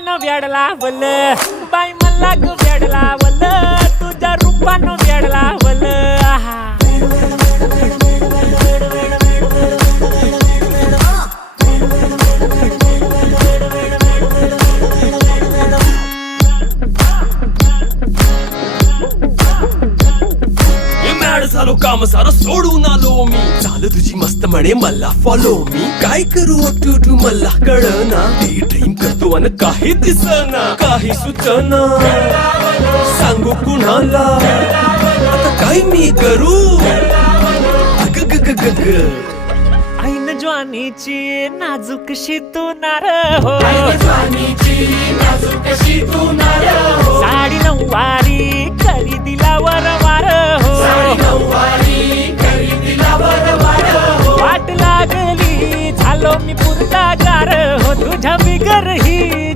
रूपानं वेड लावल बाई मला ग वेड लावल तुझ्या रूपानं वेड लावल झालो काम सारं सोडून आलो मी चाल तुझी मस्त म्हणे मला फॉलो मी काय करू टू मला कळना ती ड्रीम करतो आणि काही दिसना काही सुचना सांगू कुणाला आता काय मी करू अग ग ग ग ग ऐन ज्वानीची नाजूकशी तू नार हो साडी नऊवारी करी दिला वरवार हो वाट लागली झालो मी पुरता गार हो तुझ्या बिगर ही